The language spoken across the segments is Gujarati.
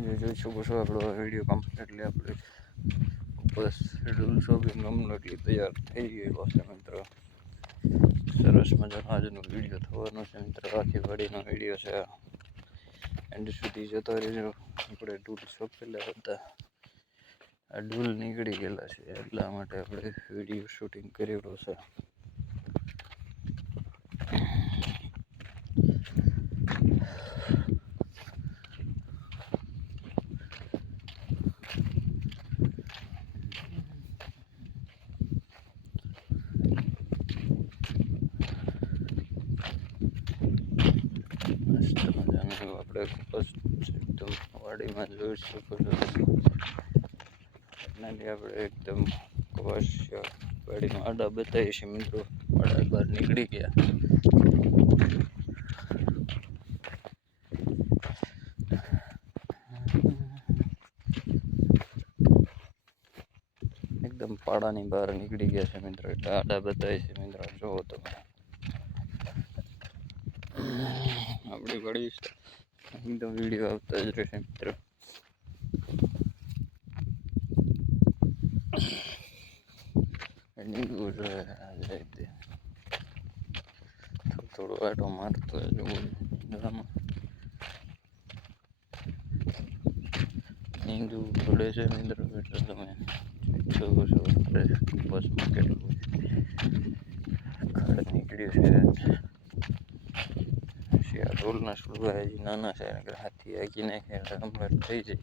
આજે જોઈ શકો છો આપણો વિડીયો કમ્પ્લીટલી આપણે બસ શેડ્યુલ શોપિંગ કમ્પ્લીટલી તૈયાર થઈ ગયેલો છે મિત્રો. સરસ મજાનો આજનો વિડીયો થવાનો છે મિત્રો. આખી વાડીનો વિડીયો છે. એન્ડ સુધી જતો રહેજો. આપણે ડૂલ શોપેલા હતા, આ ડૂલ નીકળી ગયેલા છે એટલા માટે આપણે વિડીયો શૂટિંગ કરેલો છે. મસ્ત મજાનું આપણે બસ એકદમ વાડીમાં જોઈ શકો છો. એનાથી આપણે એકદમ કવાશ વાડીમાં આડા બતાવીએ છીએ મિત્રો. આડા બહાર નીકળી ગયા. એકદમ પાડાની બહાર નીકળી ગયા છે મિત્રો. એટલે આડા બતાવીએ છીએ મિત્રો. જોવો તમે આપણી વાડી એકદમ વિડીયો આવતા જ રહેશે મિત્રો. નીકળવું જોઈએ આજે રીતે થોડો આટો મારતો જવું ગામમાં નીકળવું પડે છે મિત્રો. એટલે તમે જોવો છો આપણે બસમાં કેટલું ખાડ નીકળ્યું છે. આ રોલના સ્લુવા હજી નાના છે, હાથી આગી નાખે એટલે કમ્પ્લીટ થઈ જાય.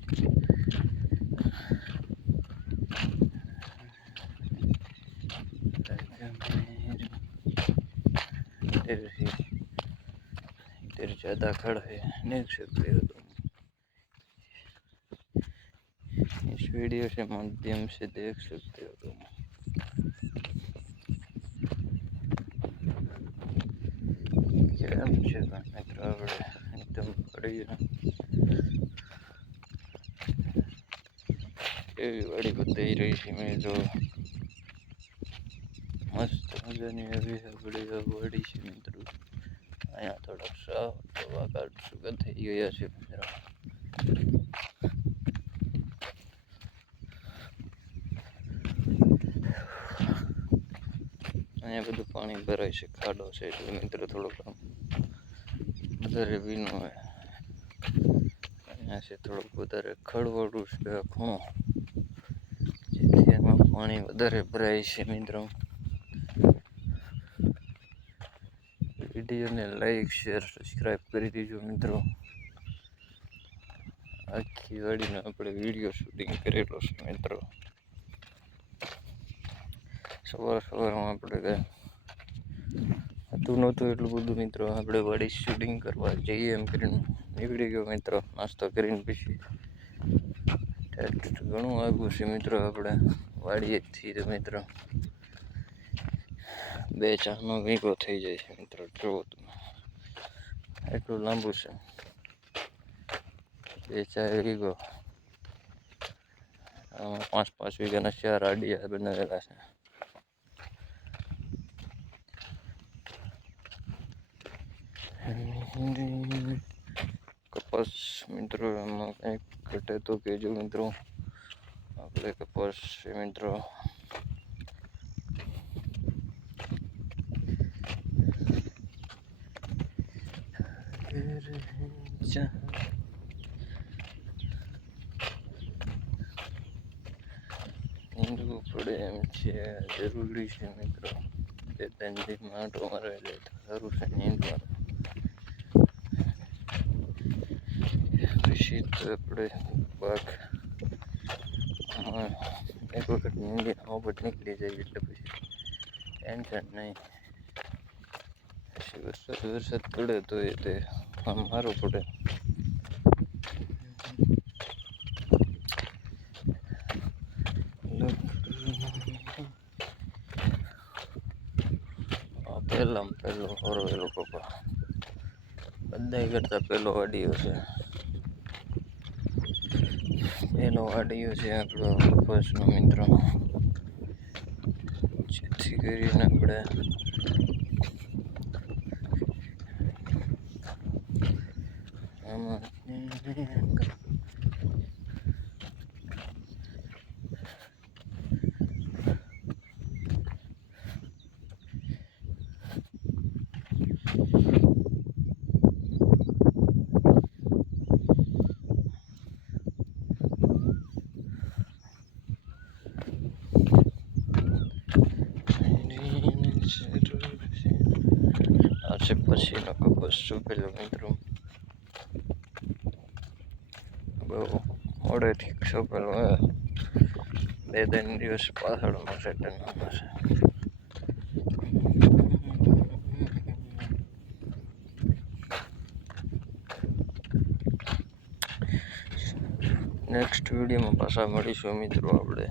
इधर ज़्यादा खड़ है, देख सकते हो तुम। इस वीडियो से माध्यम से देख सकते हो तुम। કેમ છે મિત્રો? આપણે એકદમ પડી એવી વાડી બતાવી રહી છે મિત્રો. મસ્ત મજાની એવી આપણી વાડી છે મિત્રો. અહીંયા થોડાક સાવ વાકાળ સુગર થઈ ગયા છે મિત્રો. અહીંયા બધું પાણી ભરાય છે, ખાડો છે એટલે મિત્રો થોડુંક વધારે ભીનું હોય. અહીંયા છે થોડુંક વધારે ખડવાળું છે ખૂણો, જેથી એમાં પાણી વધારે ભરાય છે મિત્રો. વિડીયોને લાઈક શેર સબસ્ક્રાઈબ કરી દીજો મિત્રો. આખી વાડીનો આપણે વિડીયો શૂટિંગ કરેલો છે મિત્રો. સવારમાં આપણે કંઈ હતું નહોતું એટલું બધું મિત્રો. આપણે વાડી શૂટિંગ કરવા જઈએ એમ કરીને નીકળી ગયો મિત્રો. નાસ્તો કરીને પછી ઘણું આગું છે મિત્રો. આપણે વાડીએથી તો મિત્રો 2 ચાનો વીઘો થઈ જાય છે મિત્રો. જુઓ તમે એટલું લાંબુ છે. 2 ચાર વીઘો. આમાં 5 વીઘાના 4 આડિયા બનાવેલા છે. કપાસ મિત્રો એમાં કંઈક ઘટે તો કહેજો મિત્રો. આપણે કપાસ છે મિત્રો. નીંદવું પડે એમ છે, જરૂરી છે મિત્રો. 2-3 દિવસમાં આંટો મારવા જાય તો સારું છે નીંદવાનું. પછી તો આપણે પાક એક વખત નીંદી આવટ નીકળી જાય એટલે પછી ટેન્શન નહીં. પછી વરસાદ પડે તો એ તે આમ સારું પડે. પહેલો હોરવેલો કપા બધા કરતા પહેલો વાડીયો છે. પહેલો વાડીયો છે આપણો કપાસનો મિત્રો. જેથી કરીને આપણે આમાં નો કપાસ સુકેલો મિત્રો બહુ મોડેથી સુકેલો હે 2-3 દિવસ પાછળમાં સેટન છે નેક્સ્ટ વિડીયોમાં પાછા મળીશું મિત્રો આપણે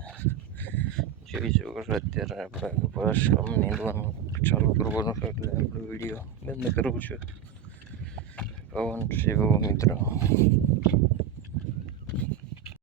જોઈશું કે અત્યારે આપણે બસ નીંદવાનું ચાલુ કરવાનું છે એટલે આપણે વિડીયો બંધ કરવું છે પવન છે બહુ મિત્રો